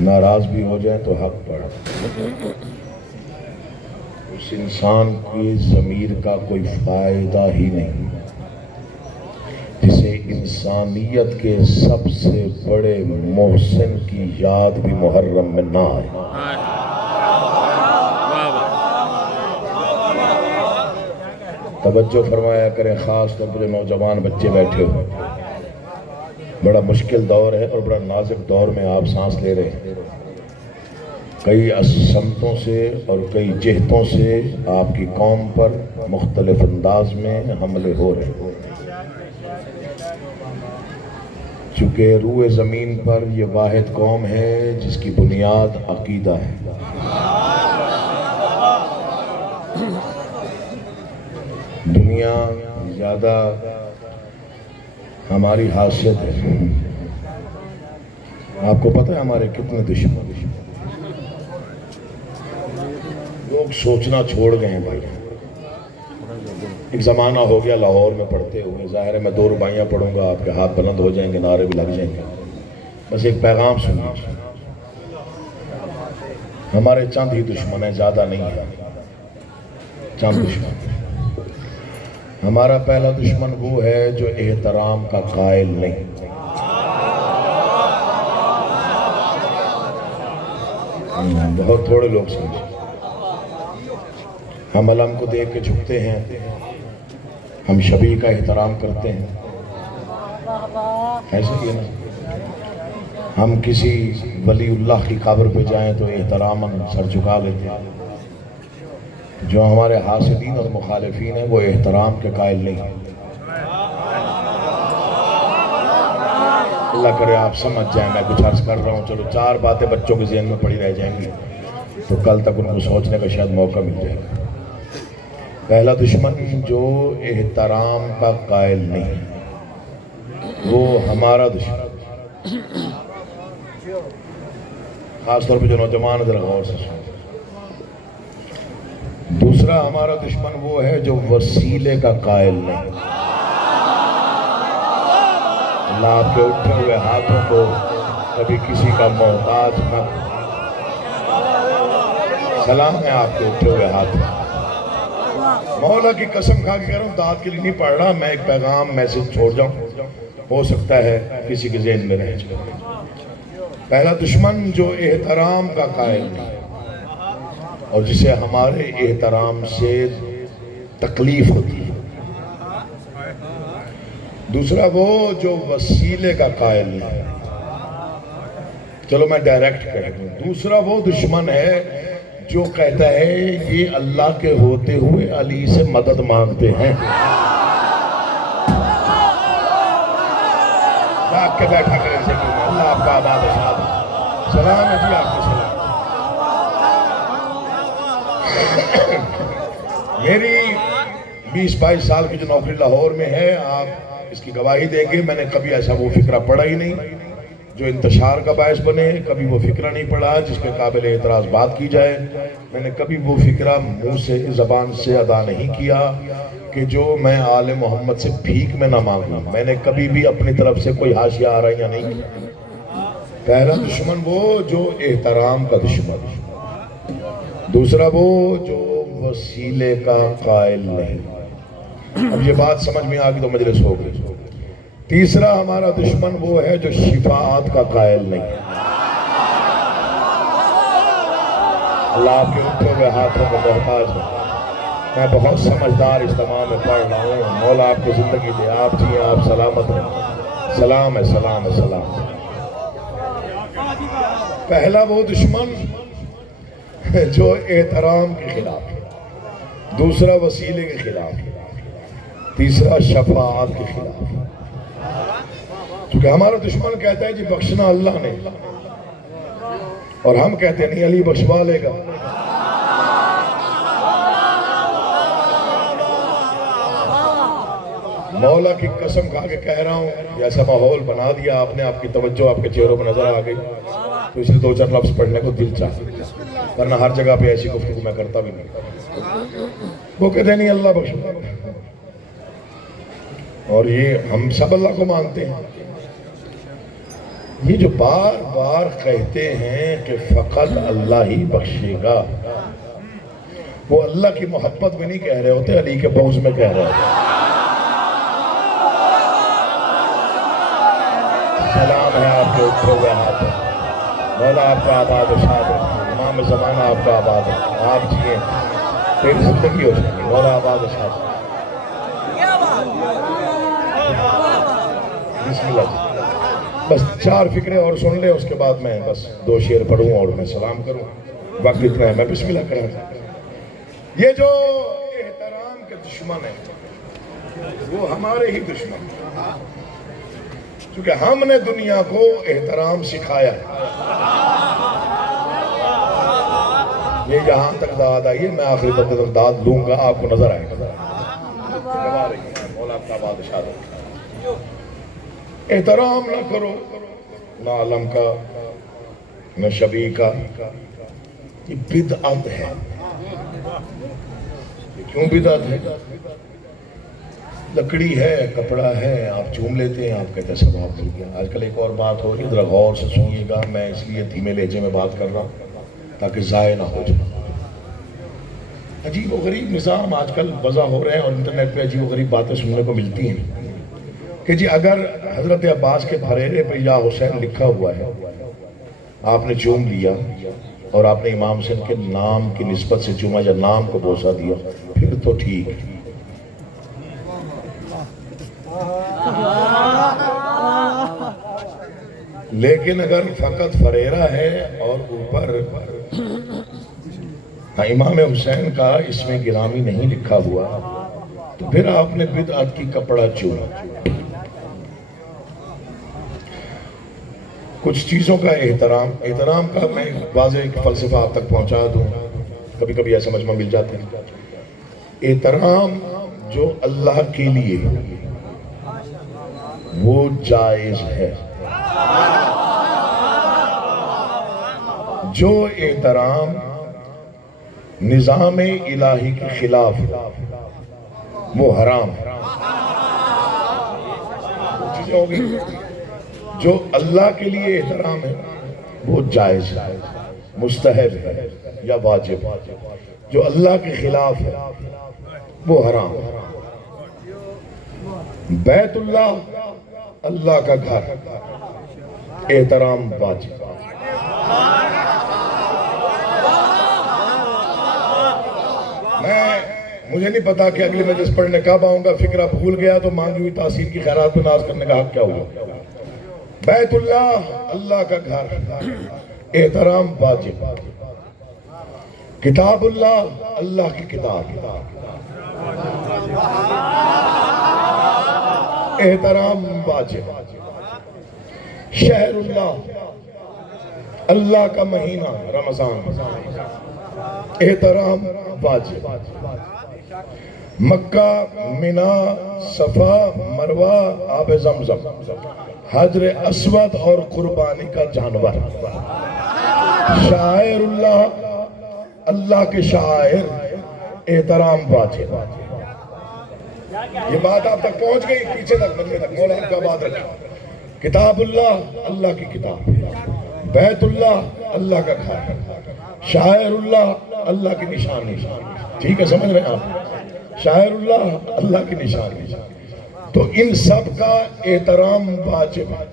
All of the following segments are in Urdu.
ناراض بھی ہو جائیں تو حق پڑ، اس انسان کی ضمیر کا کوئی فائدہ ہی نہیں جسے انسانیت کے سب سے بڑے محسن کی یاد بھی محرم میں نہ آئے۔ توجہ فرمایا کریں، خاص طور پر نوجوان بچے بیٹھے ہوئے، بڑا مشکل دور ہے اور بڑا نازک دور میں آپ سانس لے رہے ہیں۔ کئی سمتوں سے اور کئی جہتوں سے آپ کی قوم پر مختلف انداز میں حملے ہو رہے ہیں، چونکہ روئے زمین پر یہ واحد قوم ہے جس کی بنیاد عقیدہ ہے۔ دنیا زیادہ ہماری حیثیت ہے، آپ کو پتہ ہے ہمارے کتنے دشمن، لوگ سوچنا چھوڑ گئے ہیں بھائی۔ ایک زمانہ ہو گیا لاہور میں پڑھتے ہوئے، ظاہر ہے میں 2 رباعیاں پڑھوں گا، آپ کے ہاتھ بلند ہو جائیں گے، نعرے بھی لگ جائیں گے، بس ایک پیغام سنیے۔ ہمارے چند ہی دشمن ہیں، زیادہ نہیں ہے، چند دشمن۔ ہمارا پہلا دشمن وہ ہے جو احترام کا قائل نہیں۔ بہت تھوڑے لوگ سمجھیں، ہم علم کو دیکھ کے جھکتے ہیں، ہم شبیہ کا احترام کرتے ہیں، ایسے ہی ہے نا؟ ہم کسی ولی اللہ کی قبر پہ جائیں تو احتراماً سر جھکا لیتے ہیں۔ جو ہمارے حاسدین اور مخالفین ہیں وہ احترام کے قائل نہیں ہیں۔ اللہ کرے آپ سمجھ جائیں، میں کچھ عرض کر رہا ہوں، چلو 4 باتیں بچوں کے ذہن میں پڑی رہ جائیں گی تو کل تک ان کو سوچنے کا شاید موقع مل جائے گا۔ پہلا دشمن جو احترام کا قائل نہیں، وہ ہمارا دشمن، خاص طور پہ جو نوجوان ذرا غور سے سنیں۔ دوسرا ہمارا دشمن وہ ہے جو وسیلے کا قائل نہیں۔ اللہ آپ کے اٹھے ہوئے ہاتھوں کو کبھی کسی کا محتاج نہ، سلام ہے آپ کے اٹھے ہوئے ہاتھوں۔ مولا کی قسم کھا کے کہہ رہا ہوں، داد کے لیے نہیں پڑھ رہا، میں ایک پیغام میسج چھوڑ جاؤں، ہو سکتا ہے کسی کے ذہن میں رہ جائے۔ پہلا دشمن جو احترام کا قائل نہیں اور جسے ہمارے احترام سے تکلیف ہوتی ہے۔ دوسرا وہ جو وسیلے کا قائل نہیں، چلو میں ڈائریکٹ کہہ دوں، دوسرا وہ دشمن ہے جو کہتا ہے یہ اللہ کے ہوتے ہوئے علی سے مدد مانگتے ہیں۔ جاگ کے بیٹھا کریں سے کیوں، اللہ آپ کا آباد اشاد، سلام ہے جی آپ کو سلام۔ میری 20-22 سال کی جو نوکری لاہور میں ہے، آپ اس کی گواہی دیں گے، میں نے کبھی ایسا وہ فکرہ پڑھا ہی نہیں جو انتشار کا باعث بنے، کبھی وہ فکرہ نہیں پڑھا جس کے قابل اعتراض بات کی جائے، میں نے کبھی وہ فکرہ منہ سے زبان سے ادا نہیں کیا کہ جو میں آل محمد سے بھیک میں نہ مانگوں۔ میں نے کبھی بھی اپنی طرف سے کوئی حاشیہ آ رہا یا نہیں کیا۔ پہلا دشمن وہ جو احترام کا دشمن، دوسرا وہ جو وسیلے کا قائل نہیں۔ اب یہ بات سمجھ میں آگئی تو مجلس ہو گئی۔ تیسرا ہمارا دشمن وہ ہے جو شفاعت کا قائل نہیں۔ اللہ آپ کے اٹھے ہوئے ہاتھوں کو محتاج ہے، میں بہت سمجھدار اجتماع میں پڑھ رہا ہوں، مولا آپ کو زندگی دے، آپ جی آپ سلامت ہیں، سلام ہے سلام ہے سلام۔ پہلا وہ دشمن جو احترام کے خلاف، دوسرا وسیلے کے خلاف، تیسرا شفاعت کے خلاف۔ کیونکہ ہمارا دشمن کہتا ہے جی بخشنا اللہ نے، اور ہم کہتے ہیں نہیں علی بخشوا لے گا۔ مولا کی قسم کھا کے کہہ رہا ہوں، ایسا ماحول بنا دیا آپ نے، آپ کی توجہ آپ کے چہروں پہ نظر آ گئی تو اس لیے 2-4 لفظ پڑھنے کو دل چاہتا، ورنہ ہر جگہ پہ ایسی گفتگو میں کرتا بھی نہیں۔ وہ کہتے ہیں نہیں اللہ بخشوا، اور یہ ہم سب اللہ کو مانتے ہیں، یہ جو بار بار کہتے ہیں کہ فقط اللہ ہی بخشے گا، وہ اللہ کی محبت میں نہیں کہہ رہے ہوتے، علی کے بغض میں کہہ رہے ہوتے۔ سلام ہے آپ کے اٹھے ہوئے ہاتھ، مولا آپ کا آباد و شاد ہے، امام زمانہ آپ کا آباد ہے، آپ جیئے پھر زندگی ہو جائے گی، مولا آباد و شاد ہے۔ بسم اللہ جی، بس 4 فکریں اور سن لیں، اس کے بعد میں بس 2 شعر پڑھوں اور میں سلام کروں، وقت اتنا ہے، میں بسم اللہ کروں۔ یہ جو احترام کے دشمن ہیں وہ ہمارے ہی دشمن ہیں، کیونکہ ہم نے دنیا کو احترام سکھایا ہے۔ یہ یہاں تک داد آئیے، میں آخری دفعہ تک داد لوں گا، آپ کو نظر آئے گا۔ مولا آپ کا بادشاہ ہے، احترام نہ کرو، نہ علم کا نہ شبیہ کا، یہ بدعت ہے۔ کیوں بدعت ہے؟ لکڑی ہے، کپڑا ہے، آپ چوم لیتے ہیں، آپ کہتے ہیں ثواب مل گیا۔ آج کل ایک اور بات ہو رہی ہے، ذرا غور سے سنیے گا، میں اس لیے دھیمے لہجے میں بات کر رہا ہوں تاکہ ضائع نہ ہو جائے۔ عجیب و غریب نظام آج کل وضع ہو رہے ہیں، اور انٹرنیٹ پہ عجیب و غریب باتیں سننے کو ملتی ہیں کہ جی اگر حضرت عباس کے پھریرے پہ یا حسین لکھا ہوا ہے، آپ نے چوم لیا اور آپ نے امام حسین کے نام کی نسبت سے چوما یا نام کو بوسہ دیا، پھر تو ٹھیک ہے۔ لیکن اگر فقط فریرہ ہے اور اوپر امام حسین کا اس میں گرامی نہیں لکھا ہوا، تو پھر آپ نے بدعت کی کپڑا چوما۔ کچھ چیزوں کا احترام کا میں واضح ایک فلسفہ آپ تک پہنچا دوں، کبھی کبھی ایسا سمجھ میں مل جاتے ہیں۔ احترام جو اللہ کے لیے وہ جائز ہے، جو احترام نظام الہی کے خلاف وہ حرام ہے۔ چیزیں ہو گئی، جو اللہ کے لیے احترام ہے وہ جائز ہے، مستحب ہے یا واجب ہے، جو اللہ کے خلاف ہے وہ حرام ہے۔ بیت اللہ، اللہ کا گھر، احترام واجب۔ مجھے نہیں پتا کہ اگلی مجلس پڑھنے کب آؤں گا، فکرہ بھول گیا تو مانگی ہوئی تاثیر کی خیرات پہ ناز کرنے کا حق کیا ہوا۔ بیت اللہ، اللہ کا گھر، احترام واجب۔ کتاب اللہ، اللہ کی کتاب، احترام واجب۔ شہر اللہ، اللہ کا مہینہ رمضان، احترام واجب۔ مکہ، منی، صفا، مروہ، آب زمزم، حجر اسود اور قربانی کا جانور۔ شاعر اللہ، اللہ کے شاعر، احترام واجب۔ یہ بات آپ تک پہنچ گئی، پیچھے تک بندے تک، مولا آپ کا بات رکھیں۔ کتاب اللہ، اللہ کی کتاب۔ بیت اللہ، اللہ کا گھر۔ شاعر اللہ، اللہ کی نشانی۔ ٹھیک ہے، سمجھ رہے ہیں آپ؟ شاعر اللہ، اللہ کی نشانی۔ تو ان سب کا احترام واجب ہے۔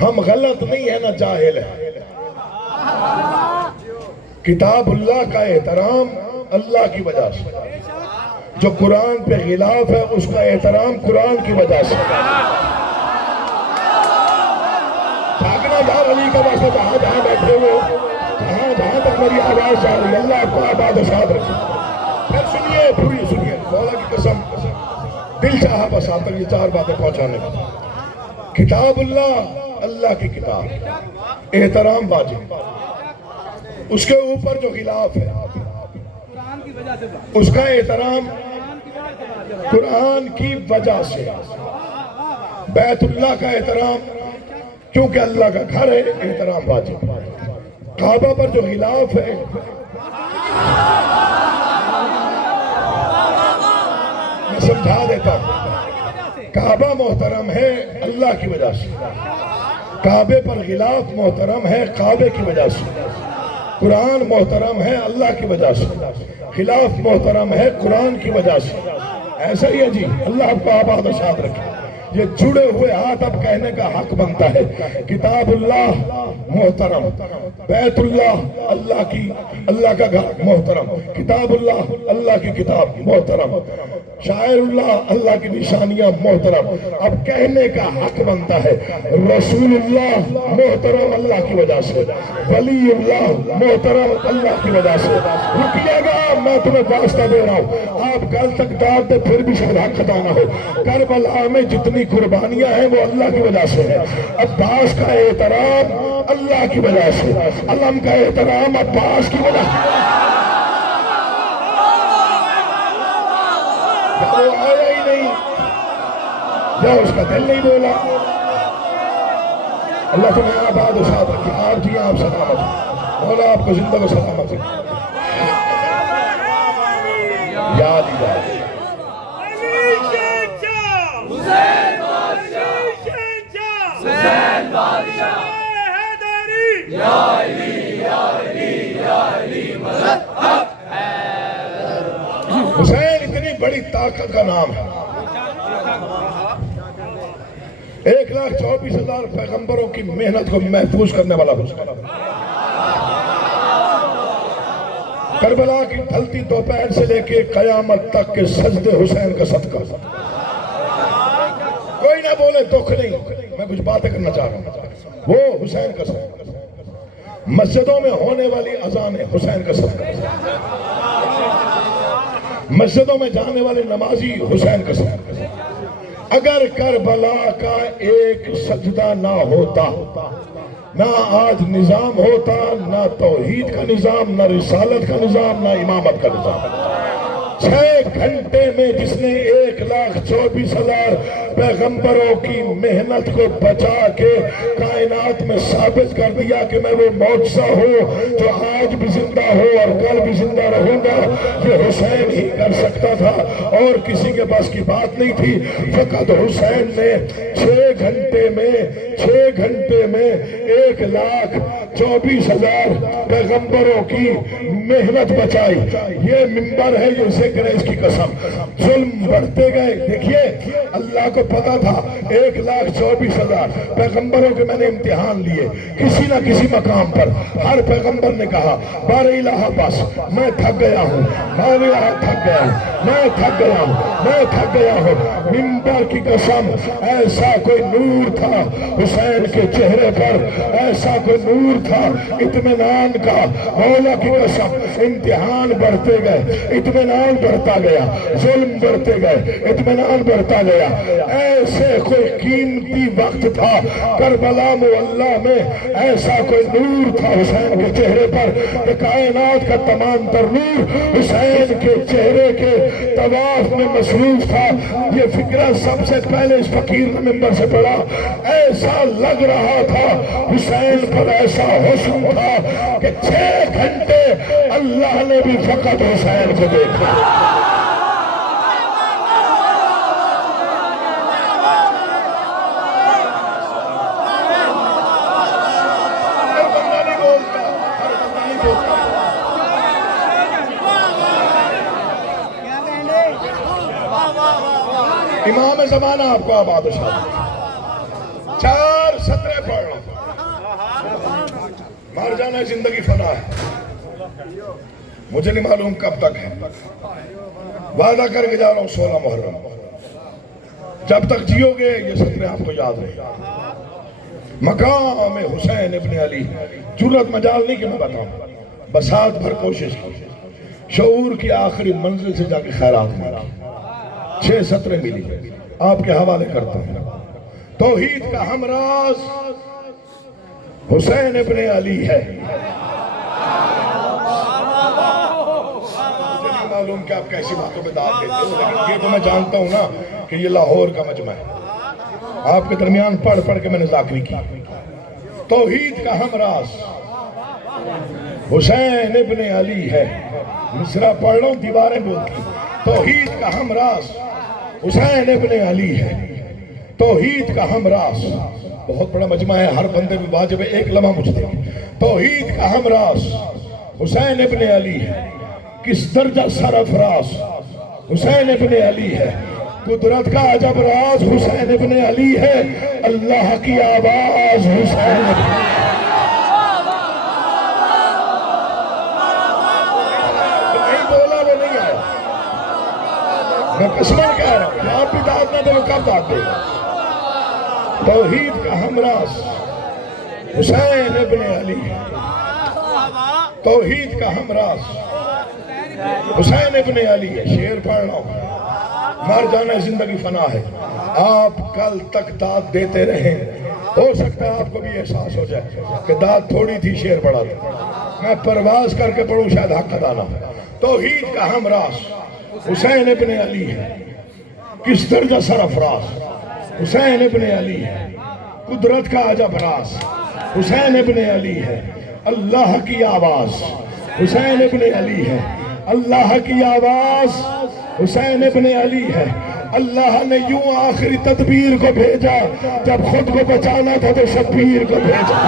ہم غلط نہیں ہے نہ جاہل ہے۔ کتاب اللہ کا احترام اللہ کی وجہ سے، جو قرآن پہ خلاف ہے اس کا احترام قرآن کی وجہ سے۔ بھاگنا جا علی کا واسطہ، جہاں جہاں بیٹھے ہوئے، جہاں تک میری آواز جا رہی ہے، اللہ آپ کو آباد و شاد رکھے۔ پھر سنیے، پوری سنیے، مولا کی قسم، دل چاہا بس آپ تک یہ 4 باتیں پہنچانے کا۔ کتاب اللہ، اللہ کی کتاب، احترام واجب۔ اس کے اوپر جو خلاف ہے اس کا احترام قرآن کی وجہ سے۔ بیت اللہ کا احترام کیونکہ اللہ کا گھر ہے، احترام واجب۔ کعبہ پر جو خلاف ہے میں سمجھا دیتا ہوں، کعبہ محترم ہے اللہ کی وجہ سے، کعبے پر غلاف محترم ہے کعبے کی وجہ سے، قرآن محترم ہے اللہ کی وجہ سے، خلاف محترم ہے قرآن کی وجہ سے۔ ایسا ہی ہے جی، اللہ آپ کو آباد و شاد رکھے۔ یہ جڑے ہوئے ہاتھ اب کہنے کا حق بنتا ہے، کتاب اللہ محترم، بیت اللہ اللہ کا گھر محترم، کتاب اللہ اللہ کی کتاب محترم، شاعر اللہ اللہ کی نشانیاں محترم۔ اب کہنے کا حق بنتا ہے رسول اللہ محترم اللہ کی وجہ سے، ولی اللہ محترم اللہ کی وجہ سے۔ رکیے گا، میں تمہیں واسطہ دے رہا ہوں، آپ کل تک داد دے پھر بھی شاید حق ادا نہ ہو۔ کربلا میں جتنی قربانیاں ہیں وہ اللہ کی وجہ سے ہے۔ عباس کا احترام اللہ کی وجہ سے، علم کا احترام عباس کی وجہ سے۔ وہ آیا ہی نہیں یا اس کا دل نہیں بولا۔ اللہ تمہیں آباد و شاد رکھے، آپ جی آپ سلامت، مولا آپ کو زندہ و سلامت رکھے۔ یاد ہی یاد حسین اتنی بڑی طاقت کا نام ہے۔ 1,24,000 پیغمبروں کی محنت کو محفوظ کرنے والا حسین، کربلا کی ڈھلتی دوپہر سے لے کے قیامت تک کے سجدے حسین کا صدقہ۔ کوئی نہ بولے دکھ نہیں، میں کچھ باتیں کرنا چاہ رہا ہوں، وہ حسین کا صدقہ۔ مسجدوں میں ہونے والی اذانیں حسین کا صدقہ، مسجدوں میں جانے والے نمازی حسین کا صدقہ۔ اگر کربلا کا ایک سجدہ نہ ہوتا، نہ آج نظام ہوتا، نہ توحید کا نظام، نہ رسالت کا نظام، نہ امامت کا نظام۔ 6 گھنٹے میں جس نے 1,24,000 پیغمبروں کی محنت کو بچا کے کائنات میں ثابت کر دیا کہ میں وہ معجزہ ہوں جو آج بھی زندہ ہو اور کل بھی زندہ رہوں گا، یہ حسین ہی کر سکتا تھا اور کسی کے پاس کی بات نہیں تھی۔ فقط حسین نے 6 گھنٹے میں 1,24,000 پیغمبروں کی محنت بچائی۔ یہ منبر ہے، یہ ذکر ہے، اس کی قسم۔ ظلم بڑھتے گئے، دیکھیے اللہ کو پتا تھا 1,24,000 پیغمبروں کے میں نے امتحان لیے، کسی نہ کسی مقام پر ہر پیغمبر نے کہا بار الہ بس میں تھک گیا ہوں، بار الہ تھک گیا ہوں، میں تھک گیا ہوں، میں تھک گیا ہوں۔ منبر کی قسم، ایسا کوئی نور تھا حسین کے چہرے پر، ایسا کوئی نور تھا اطمینان کا، مولا کی قسم۔ امتحان بڑھتے گئے، اطمینان بڑھتا گیا، ظلم بڑھتے گئے، اطمینان بڑھتا گیا۔ ایسے کوئی قیمتی وقت تھا کربلا معلیٰ میں، ایسا کوئی نور تھا حسین کے چہرے پر کہ کائنات کا تمام تر نور حسین کے چہرے کے طواف میں مصروف تھا۔ یہ فکرہ سب سے پہلے اس فقیر نے منبر سے پڑھا، ایسا لگ رہا تھا حسین پر ایسا حسن تھا کہ 6 گھنٹے اللہ نے بھی فقط حسین کو دیکھا۔ امام زمانہ آپ کو آباد و شاد۔ 4 سطریں پڑھ رہا ہوں، مر جانا زندگی فنا ہے، مجھے نہیں معلوم کب تک ہے، وعدہ کر کے جا رہا ہوں 16 محرم، جب تک جیو گے یہ سطریں آپ کو یاد رہے۔ مقام حسین ابن علی، جرت مجال نہیں کہ میں بتاؤں، بسات بھر کوشش کی، شعور کی آخری منزل سے جا کے خیرات مانگی، 6 سطریں ملی، آپ کے حوالے کرتا ہوں۔ توحید کا ہمراز حسین ابن علی ہے۔ مجھے نہیں معلوم کہ آپ کیسی باتوں میں داد دیتے ہو، لیکن یہ تو میں جانتا ہوں نا کہ یہ لاہور کا مجمع ہے۔ آپ کے درمیان پڑھ پڑھ کے میں نے ذاکری کی۔ توحید کا ہمراز حسین ابن علی ہے۔ مصرع پڑھ رہا ہوں، دیواریں بولتی۔ توحید کا ہمراز حسین ابن علی ہے، توحید کا ہمراز، بہت بڑا مجمع ہے، ہر بندے میں واجب ہے ایک لمحہ مجھتے ہیں۔ توحید کا ہمراز حسین ابن علی ہے، کس درجہ سرفراز حسین ابن علی ہے، قدرت کا عجب راز حسین ابن علی ہے، اللہ کی آواز حسین ابن علی۔ نہیں بولا وہ نہیں آیا، میں قسمیں کہہ رہا ہوں، آپ بھی داد نہ دے وہ کب داد دے گا۔ توحید کا ہمراز حسین ابن علی، توحید کا ہمراز حسین ابن علی ہے۔ شعر پڑھ رہا ہوں، مر جانا زندگی فنا ہے، آپ کل تک داد دیتے رہیں، ہو سکتا ہے آپ کو بھی احساس ہو جائے کہ داد تھوڑی تھی، شعر پڑھا تھا، میں پرواز کر کے پڑھوں شاید حق ادا نہ ہو۔ توحید کا ہمراز حسین ابن علی ہے، کس درجہ سرفراز حسین ابن علی ہے، قدرت کا عجب راز حسین ابن علی ہے، اللہ کی آواز حسین ابن علی ہے، اللہ کی آواز حسین ابن علی ہے۔ اللہ نے یوں آخری تدبیر کو بھیجا، جب خود کو بچانا تھا تو شبیر کو بھیجا۔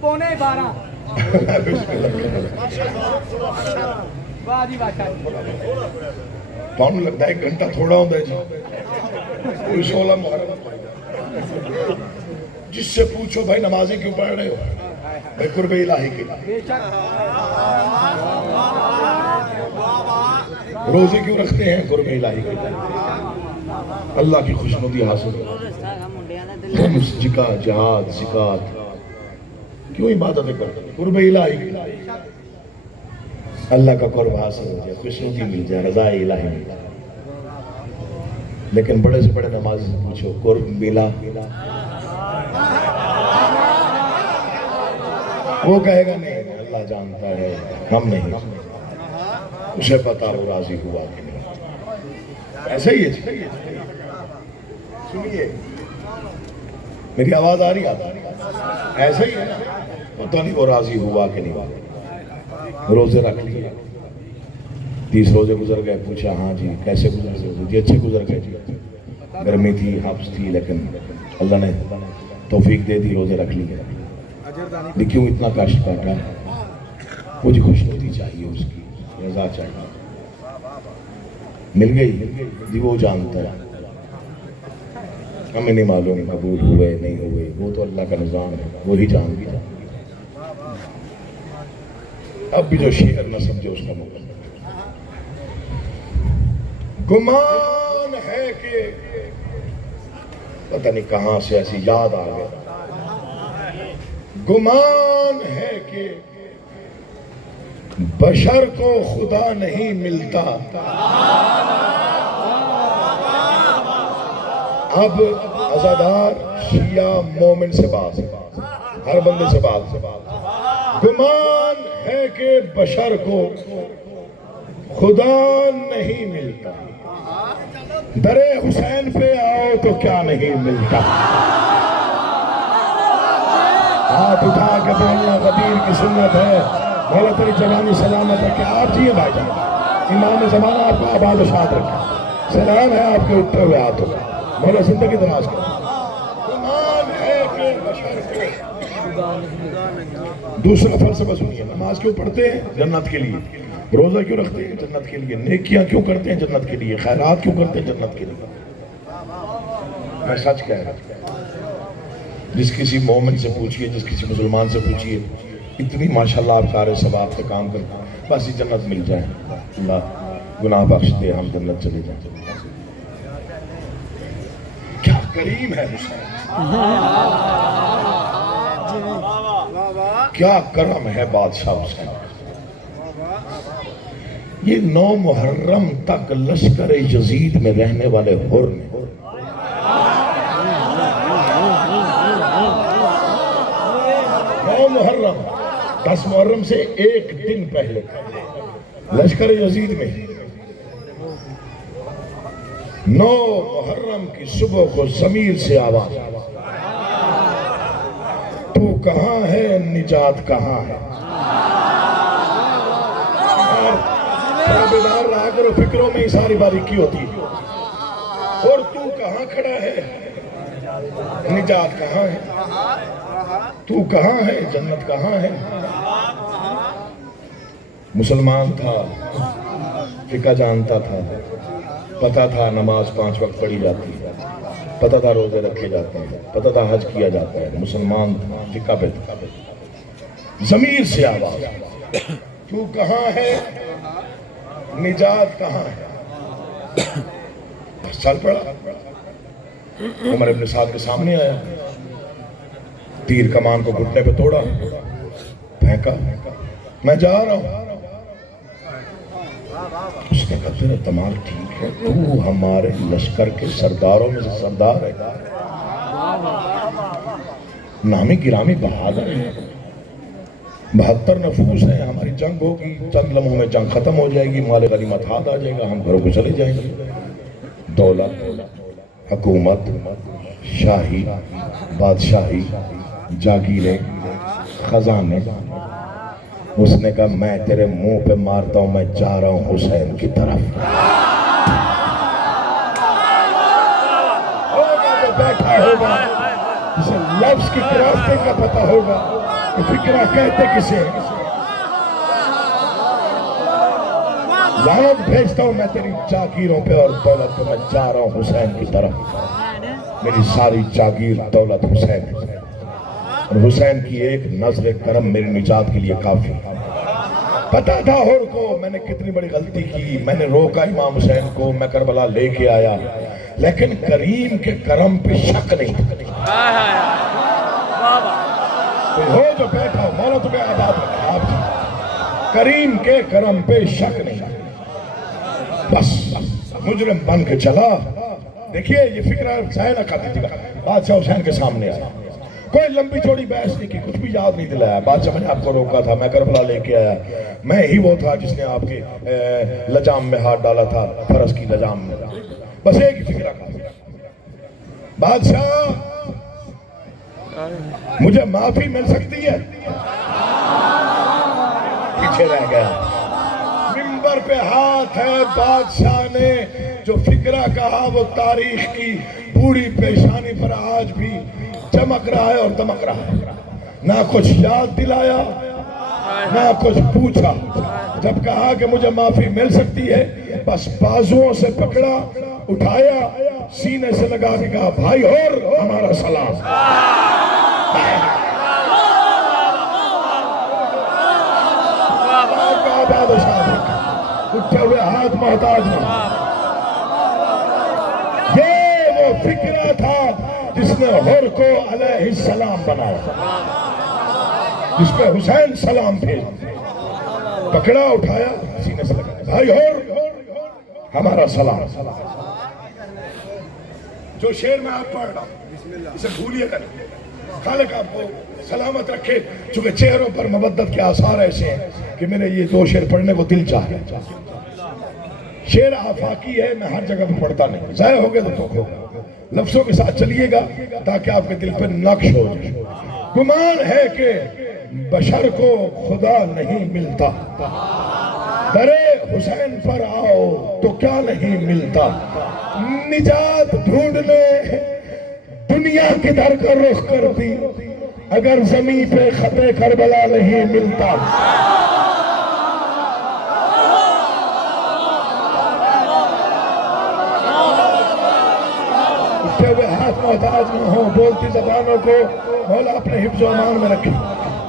پونے 12 پاؤں لگتا ہے، ایک گھنٹہ تھوڑا ہوتا ہے جی، کوئی 16 محرم جس سے پوچھو بھائی نمازیں کیوں پڑھ رہے ہو، بھائی قرب الہی کے روزے کیوں رکھتے ہیں، قرب الہی کے اللہ کی خوشنودی حاصل، جہاد زکات کیوں عبادتیں کرتے ہیں، قرب الہی اللہ کا قرب حاصل ہو جائے، خوشنودی مل جائے، رضا الہی مل جائے۔ لیکن بڑے سے بڑے نماز سے پوچھو قرب ملا، وہ کہے گا نہیں اللہ جانتا ہے، ہم نہیں، اسے پتا وہ راضی ہوا کہ نہیں۔ ایسا ہی ہے، سنیے میری آواز آ رہی ہے، ایسا ہی ہے نا، پتہ نہیں وہ راضی ہوا کہ نہیں ہوا۔ روزے رکھ لیے، 30 روزے گزر گئے، پوچھا ہاں جی کیسے گزر گئے جی، اچھے گزر گئے جی، گرمی تھی حبس تھی لیکن اللہ نے توفیق دے دی، روزے رکھ لیے۔ کیوں اتنا کاشت کاٹا، مجھے خوشنودی چاہیے، اس کی رضا چاہیے، مل گئی جی، وہ جانتا ہے، ہمیں نہیں معلوم قبول ہوئے نہیں ہوئے، وہ تو اللہ کا نظام ہے، وہی جان گیا۔ اب بھی جو شعر نہ سمجھے اس کا مقام، گمان ہے کہ پتہ نہیں کہاں سے ایسی یاد آ گیا، گمان ہے کہ بشر کو خدا نہیں ملتا، اب عزادار شیعہ مومن سے بات، ہر بندے سے بات، گمان ہے کہ بشر کو خدا نہیں ملتا، در حسین پہ آؤ تو کیا نہیں ملتا۔ ہاتھ اٹھا کے بولنا غدیر کی سنت ہے، مولا تیری جوانی سلامت ہے کہ آپ جیے بھائی جان، امام زمانہ آپ کو آباد و شاد رکھے، سلام ہے آپ کے اٹھے ہوئے ہاتھوں، مولا زندگی دراز کرے۔ گمان ہے کہ بشر کو، دوسرا فلسفہ سنیے، نماز کیوں پڑھتے ہیں؟ جنت کے لیے۔ روزہ کیوں رکھتے ہیں؟ جنت کے لیے۔ نیکیاں کیوں کرتے ہیں؟ جنت کے لیے۔ خیرات کیوں کرتے ہیں؟ جنت کے لیے۔ میں سچ کہہ رہا ہوں، جس کسی مومن سے پوچھئے، جس کسی مسلمان سے پوچھئے، اتنی ماشاءاللہ آپ کار ثواب پہ کام کرتے ہیں، بس یہ جنت مل جائے، اللہ گناہ بخش دے، ہم جنت چلے جائیں۔ کیا کریم ہے حسین، کیا کرم ہے بادشاہ حسین۔ یہ 9 محرم تک لشکر یزید میں رہنے والے حر نے 10 محرم سے ایک دن پہلے لشکر یزید میں 9 محرم کی صبح کو ضمیر سے آواز، تو کہاں ہے نجات کہاں ہے؟ بیدار رہا کرو، فکروں میں ہی ساری باریکی ہوتی ہے. اور تو کہاں کھڑا ہے، نجات کہاں ہے؟ تو کہاں ہے، جنت کہاں ہے؟ مسلمان تھا، فقہ جانتا تھا، پتا تھا نماز 5 وقت پڑھی جاتی ہے، پتا تھا روزے رکھے جاتے ہیں، پتا تھا حج کیا جاتا ہے. مسلمان تھا، فقہ پہ تھا. ضمیر سے آواز، تو کہاں ہے، نجات کہاں ہے؟ چل پڑا. عمر ابن سعد کے سامنے آیا، تیر کمان کو گھٹنے پہ توڑا، پھینکا، میں جا رہا ہوں. اس نے کہا تیرا دماغ ٹھیک ہے، تو ہمارے لشکر کے سرداروں میں سے سردار ہے، نامی گرامی بہادر ہے، 72 نفوس ہیں، ہماری جنگ ہوگی، چند لمحوں میں جنگ ختم ہو جائے گی، مال غنیمت ہاتھ آ جائے گا، ہم گھروں کو چلے جائیں گے. دولت، حکومت، شاہی، بادشاہی، جاگیریں، خزانے. اس نے کہا میں تیرے منہ پہ مارتا ہوں، میں جا رہا ہوں حسین کی طرف. ہوگا جو بیٹھا ہوگا، جسے لفظ کی گرافٹنگ کا پتہ ہوگا کہ فکرہ کہتے کسے. لعنت بھیجتا ہوں میں تیری جاگیروں پہ اور دولت پہ، میں جا رہا ہوں حسین کی طرف. میری ساری جاگیر دولت حسین ہے، اور حسین کی ایک نظر کرم میری نجات کے لیے کافی. پتا تھا ہور کو میں نے کتنی بڑی غلطی کی، میں نے روکا امام حسین کو، میں کربلا لے کے آیا، لیکن کریم کے کرم پہ شک نہیں. کوئی ہو جو بیٹھا ہو، مولا تمہیں آباد رکھا، آپ جی کریم کے کرم پہ شک نہیں. بس مجرم بن کے چلا. دیکھیے یہ فکرہ ضائع نہ کر دیجیے گا. بادشاہ حسین کے سامنے آیا، کوئی لمبی چوڑی بحث نہیں کی، کچھ بھی یاد نہیں دلایا. بادشاہ میں نے آپ کو روکا تھا، میں کربلا لے کے آیا، میں ہی وہ تھا جس نے آپ کے لجام میں ہاتھ ڈالا تھا، فرس کی لجام میں. بس ایک ہی فکرہ کہا، بادشاہ مجھے معافی مل سکتی ہے؟ پیچھے رہ گیا. منبر پہ ہاتھ ہے، بادشاہ نے جو فکرہ کہا وہ تاریخ کی بوڑھی پیشانی پر آج بھی چمک رہا ہے اور دمک رہا ہے. نہ کچھ یاد دلایا، نہ کچھ پوچھا. جب کہا کہ مجھے معافی مل سکتی ہے، بس بازوؤں سے پکڑا، اٹھایا، سینے سے لگا کے کہا بھائی اور ہمارا سلام. اٹھے ہوئے ہاتھ محتاج نہ. یہ وہ فکرہ تھا جس نے ہر کو علیہ السلام بنایا، جس پہ حسین سلام بھیج. پکڑا، اٹھایا، سینے سے لگا بھائی اور ہمارا سلام. جو شعر میں آپ پڑھ رہا ہوں اسے بھولیے گا نہیں. خالق آپ کو سلامت رکھے. چونکہ چہروں پر مودت کے آثار ایسے ہیں کہ میرے یہ 2 شعر پڑھنے کو دل چاہے. شعر آفاقی ہے، میں ہر جگہ پہ پڑھتا نہیں، ضائع ہو گئے تو دکھ ہوگا. لفظوں کے ساتھ چلیے گا تاکہ آپ کے دل پہ نقش ہو جائے. گمان ہے کہ بشر کو خدا نہیں ملتا، درے حسین پر آؤ تو کیا نہیں ملتا. نجات ڈھونڈنے دنیا کی در کا رخ کرتی، اگر زمین پہ خط کربلا نہیں ملتا. اٹھے ہوئے ہاتھ محتاج نہ ہوں، بولتی زبانوں کو مولا اپنے حفظ و امان میں رکھے.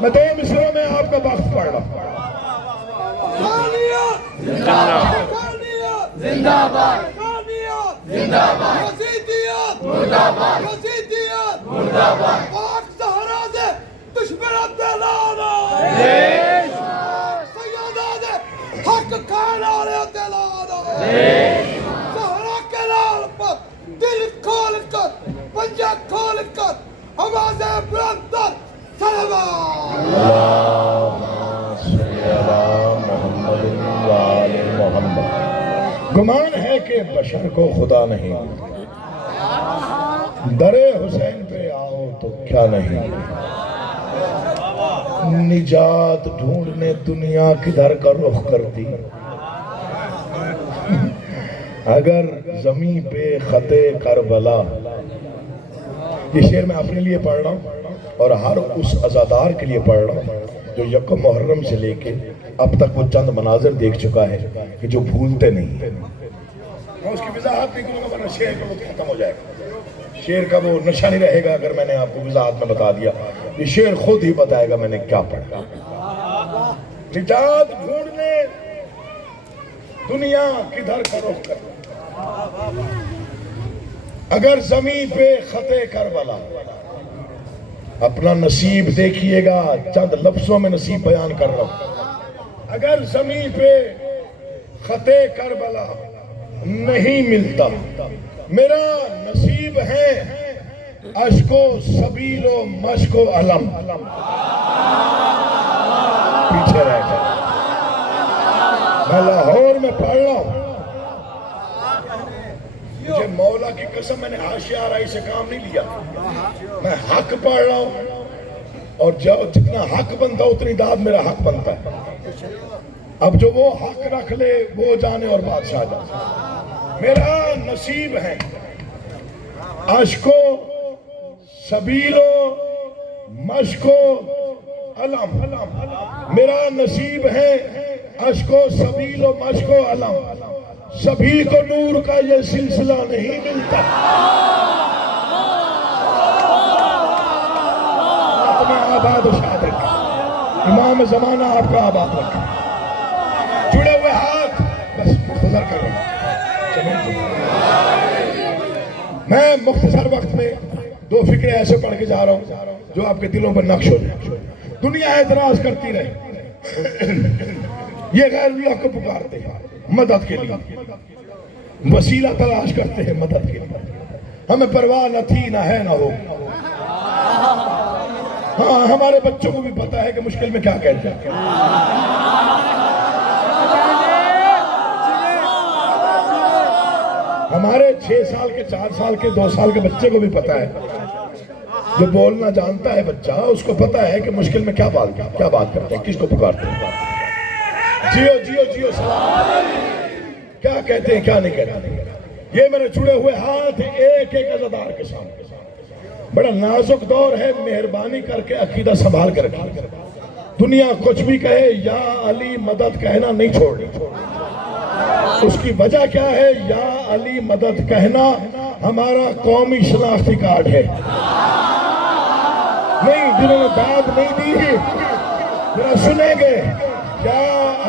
میں 2 مصروں میں آپ کا وقت پڑھ رہا ہوں. زندہ باد، زندہ باد، یزیدیت مردہ باد، یزیدیت مردہ باد. پاک زہرا سے دشمن دلانا، سیدہ سے حق کھانا دلانا. زہرا کے نام پر دل کھول کر، پنجہ کھول کر آواز بلند سلام. گمان ہے کہ بشر کو خدا نہیں، درے حسین پہ آؤ تو کیا نہیں، نجات ڈھونڈنے دنیا کدھر کا رخ کرتی، اگر زمین پہ خط کربلا۔ یہ شعر میں اپنے لیے پڑھ رہا ہوں اور ہر اس عزادار کے لیے پڑھ رہا ہوں جو یکم محرم سے لے کے اب تک وہ چند مناظر دیکھ چکا ہے کہ جو بھولتے نہیں۔ میں اس کی وضاحت نہیں کروں گا ورنہ شعر کا وقت ختم ہو جائے گا، شعر کا وہ نشہ نہیں رہے گا اگر میں نے آپ کو وضاحت میں بتا دیا۔ یہ شعر خود ہی بتائے گا میں نے کیا پڑھا۔ نجات ڈھونڈنے دنیا کدھر کا رخ کرتی، اگر زمین پہ خط کربلا۔ اپنا نصیب دیکھیے گا، چند لفظوں میں نصیب بیان کر رہا ہوں۔ اگر زمین پہ خط کربلا نہیں ملتا، میرا نصیب ہے اشک و سبیل و مشک و علم۔ پیچھے رہ جائے، میں لاہور میں پڑھ رہا ہوں، مجھے مولا کی قسم میں نے حاشیہ آرائی سے کام نہیں لیا، میں حق پڑھ رہا ہوں اور جتنا حق بنتا اتنی داد میرا حق بنتا ہے۔ اب جو وہ حق رکھ لے وہ جانے اور بادشاہ جانے۔ میرا نصیب ہے عشق و سبیل و مشک و علم، میرا نصیب ہے عشق و سبیل و مشک و علم، سبھی کو نور کا یہ سلسلہ نہیں ملتا۔ تمہیں آباد و شاد رکھا، امام زمانہ آپ کا آباد رکھا۔ جڑے ہوئے ہاتھ، بس مختصر کرو، میں مختصر وقت میں دو فکریں ایسے پڑھ کے جا رہا ہوں جو آپ کے دلوں پر نقش ہو جائے۔ دنیا اعتراض کرتی رہے، یہ غیر اللہ کو پکارتے ہیں مدد کے لیے، وسیلہ تلاش کرتے ہیں مدد کے لیے، ہمیں پرواہ نہ تھی نہ ہے نہ ہو۔ ہاں ہمارے بچوں کو بھی پتا ہے کہ مشکل میں کیا کہتے ہیں۔ ہمارے 6 سال کے 4 سال کے 2 سال کے بچے کو بھی پتا ہے، جو بولنا جانتا ہے بچہ اس کو پتا ہے کہ مشکل میں کیا بات کرتے ہیں، کس کو پکارتے ہیں۔ جیو جیو جیو سلام، کیا کہتے ہیں کیا نہیں کہتے۔ یہ میرے جڑے ہوئے ہاتھ ایک ایک عزادار کے سامنے، بڑا نازک دور ہے، مہربانی کر کے عقیدہ سنبھال کے رکھیے۔ دنیا کچھ بھی کہے یا علی مدد کہنا نہیں چھوڑنی۔ اس کی وجہ کیا ہے؟ یا علی مدد کہنا ہمارا قومی شناختی کارڈ ہے۔ نہیں، جنہوں نے داد نہیں دی ذرا سنیں گے، یا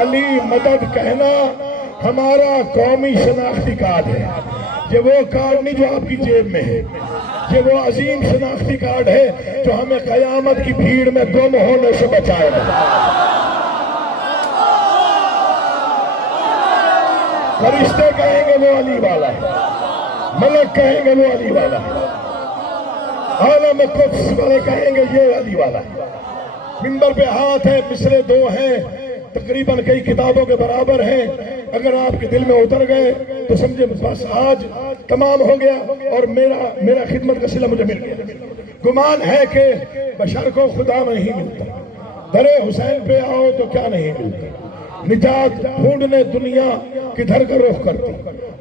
علی مدد کہنا ہمارا قومی شناختی کارڈ ہے۔ یہ وہ کارڈ نہیں جو آپ کی جیب میں ہے، یہ وہ عظیم شناختی کارڈ ہے جو ہمیں قیامت کی بھیڑ میں گم ہونے سے بچائے گا۔ فرشتے کہیں گے وہ علی والا ہے، ملک کہیں گے وہ علی والا ہے، عالم قدس والے کہیں گے یہ علی والا ہے۔ منبر پہ ہاتھ ہے، مصرے 2 ہیں، تقریباً کئی کتابوں کے برابر ہیں، اگر آپ کے دل میں اتر گئے تو سمجھے بس آج تمام ہو گیا اور میرا خدمت کا صلہ مجھے مل گیا۔ گمان ہے کہ بشر کو خدا میں نہیں ملتا، درے حسین پہ آؤ تو کیا نہیں ملتا، نجات ڈھونڈنے دنیا کدھر کا رخ کرتی،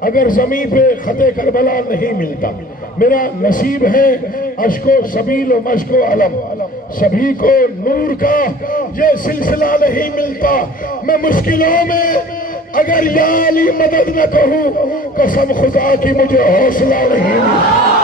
اگر زمین پہ خط کربلا نہیں ملتا، میرا نصیب ہے اشک و سبیل و مشک و علم، سبھی کو نور کا یہ سلسلہ نہیں ملتا۔ میں مشکلوں میں اگر یا علی مدد نہ کہوں، قسم خدا کی مجھے حوصلہ نہیں ملتا۔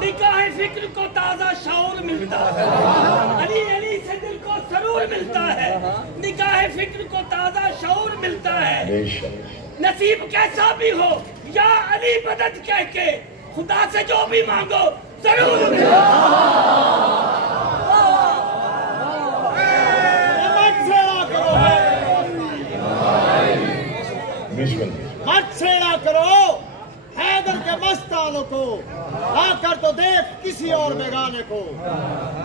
نکاح فکر کو تازہ شعور ملتا ہے، علی علی سے دل کو سرور ملتا ہے، نگاہ فکر کو تازہ شعور ملتا ہے۔ بے شک نصیب کیسا بھی ہو یا علی مدد کہہ کے خدا سے جو بھی مانگو ضرور ملے۔ بسم اللہ۔ مت چھیڑا کرو حیدر کے مستانوں کو، آ کر تو دیکھ کسی اور بیگانے کو۔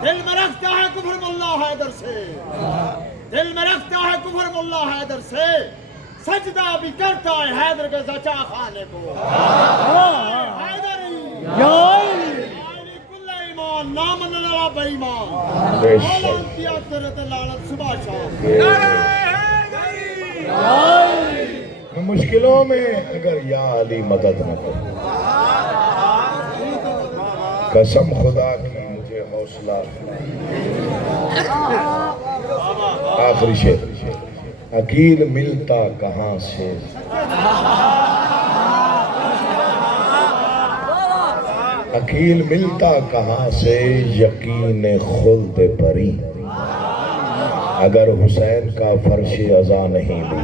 دل میں رکھتا ہے کفر ملا حیدر سے، دل میں رکھتا ہے کفر ملا حیدر سے، سجدہ بھی کرتا ہے حیدر کے زچا خانے کو۔ حیدری کل ایمان نامن لڑا بے ایمان، بے شک۔ مولا انتیا تیرے تے لعنت صبح شام۔ مشکلوں میں اگر یا علی مدد نہ کرو، قسم خدا کی مجھے حوصلہ۔ آخری شعر، عقیل ملتا کہاں سے، عقیل ملتا کہاں سے، یقین خلد بری، اگر حسین کا فرش ازا نہیں لی۔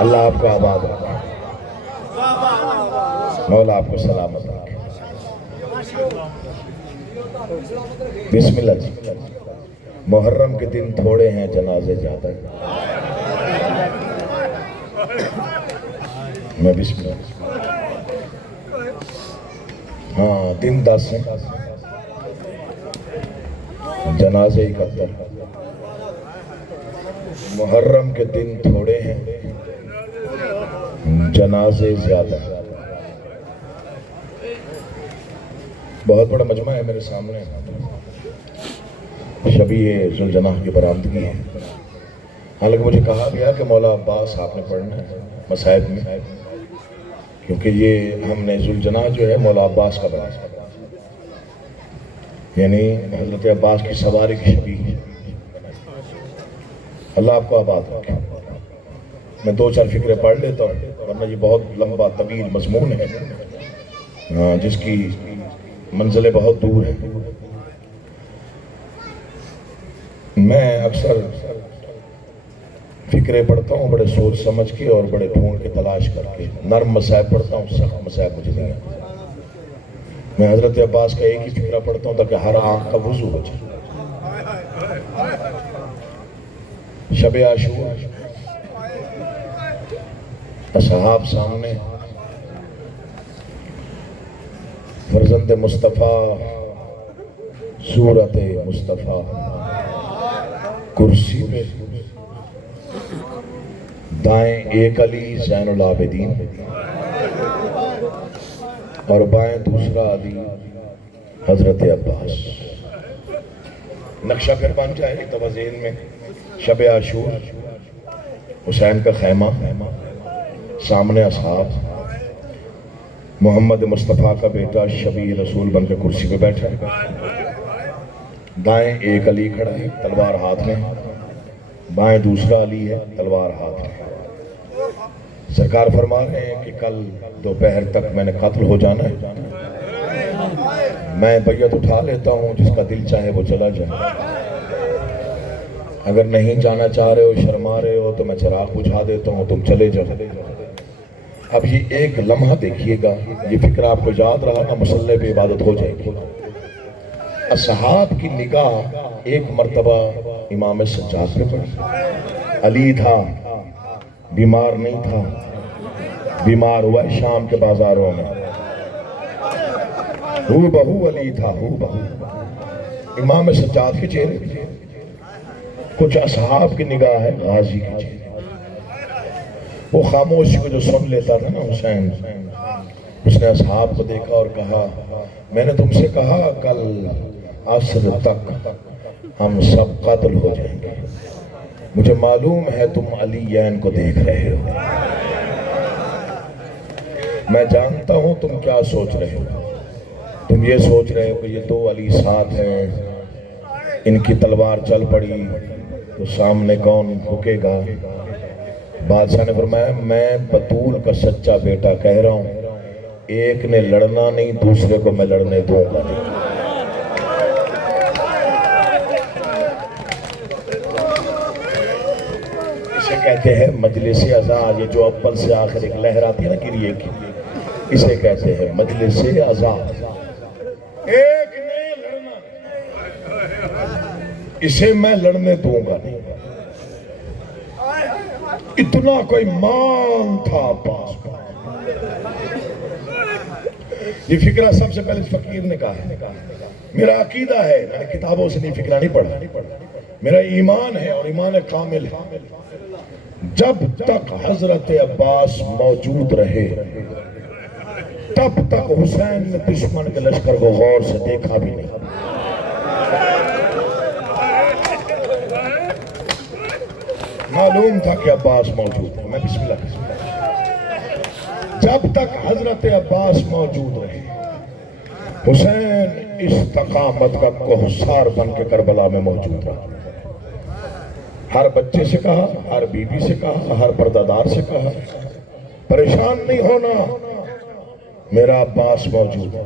اللہ آپ کو آباد رکھے، مولا آپ کو سلامت رکھے۔ بسم اللہ جی۔ محرم کے دن تھوڑے ہیں، جنازے زیادہ ہیں۔ میں بسم اللہ۔ ہاں دن 10 ہیں، جنازے 71۔ محرم کے دن تھوڑے ہیں، جنازے زیادہ ہیں۔ بہت بڑا مجمع ہے میرے سامنے، شبیہ ذوالجناح کی برآمدگی ہے۔ حالانکہ مجھے کہا گیا کہ مولا عباس آپ نے پڑھنا ہے مصائب میں، کیونکہ یہ ہم نے ذوالجناح جو ہے مولا عباس کا بنا، یعنی حضرت عباس کی سواری کی شبیہ ہے۔ اللہ آپ کو آباد رکھے۔ میں 2-4 فکریں پڑھ لیتا ہوں، ورنہ یہ بہت لمبا طویل مضمون ہے جس کی منزلیں بہت دور ہیں۔ میں اکثر فکریں پڑھتا ہوں بڑے سوچ سمجھ کے اور بڑے ڈھونڈ کے تلاش کر کے، نرم مسائب پڑھتا ہوں، سخت مسائب مجھے نہیں آتے۔ میں حضرت عباس کا ایک ہی فکرہ پڑھتا ہوں تاکہ ہر آنکھ کا وضو ہو جائے۔ شب عاشور، اصحاب سامنے، فرزند مصطفیٰ، صورت مصطفیٰ، کرسی پہ دائیں ایک علی زین العابدین اور بائیں دوسرا علی حضرت عباس۔ نقشہ پھر بن جائے توازین میں، شب عاشور، حسین کا خیمہ، سامنے اصحاب، محمد مصطفیٰ کا بیٹا شبیہ رسول بن کے کرسی پہ بیٹھا ہے، دائیں ایک علی کھڑا ہے تلوار ہاتھ میں، بائیں دوسرا علی ہے تلوار ہاتھ میں۔ سرکار فرما رہے ہیں کہ کل دوپہر تک میں نے قتل ہو جانا ہے، میں بیعت اٹھا لیتا ہوں، جس کا دل چاہے وہ چلا جائے، اگر نہیں جانا چاہ رہے ہو، شرما رہے ہو تو میں چراغ بجھا دیتا ہوں، تم چلے جاؤ۔ اب یہ ایک لمحہ دیکھیے گا، یہ فکر آپ کو یاد رہا نا، مسلح پہ عبادت ہو جائے گی۔ اصحاب کی نگاہ ایک مرتبہ امام سجاد پہ پڑی۔ علی تھا، بیمار نہیں تھا، بیمار ہوا ہے شام کے بازاروں میں، ہو بہو علی تھا، ہو بہو امام سجاد کے چہرے پہ۔ کچھ اصحاب کی نگاہ ہے غازی کے چہرے، وہ خاموشی کو جو سن لیتا تھا نا حسین، اس نے اصحاب کو دیکھا اور کہا، میں نے تم سے کہا کل عصر تک ہم سب قتل ہو جائیں گے، مجھے معلوم ہے تم علیین کو دیکھ رہے ہو، میں جانتا ہوں تم کیا سوچ رہے ہو، تم یہ سوچ رہے ہو کہ یہ دو علی ساتھ ہیں، ان کی تلوار چل پڑی تو سامنے کون رکے گا۔ بادشاہ نے فرمایا، میں بطول کا سچا بیٹا کہہ رہا ہوں، ایک نے لڑنا نہیں، دوسرے کو میں لڑنے دوں گا نہیں۔ اسے کہتے ہیں مجلس ازاں، یہ جو اول سے آخر ایک لہر آتی ہے نا گریے کی، اسے کہتے ہیں مجلس ازاں۔ ایک نے لڑنا، اسے میں لڑنے دوں گا نہیں۔ اتنا کوئی مان تھا عباس کا۔ یہ فکرہ سب سے پہلے فقیر نے کہا ہے، میرا عقیدہ ہے، میں نے کتابوں سے نہیں فکرہ نہیں پڑھا، میرا ایمان ہے اور ایمان کامل ہے، جب تک حضرت عباس موجود رہے تب تک حسین نے دشمن کے لشکر کو غور سے دیکھا بھی نہیں۔ معلوم تھا کہ عباس موجود ہے۔ میں بسم اللہ، جب تک حضرت عباس موجود رہے حسین استقامت کا کوہسار بن کے کربلا میں موجود رہا۔ ہر بچے سے کہا، ہر بیوی سے کہا، ہر پردہ سے کہا، پریشان نہیں ہونا، میرا عباس موجود ہے۔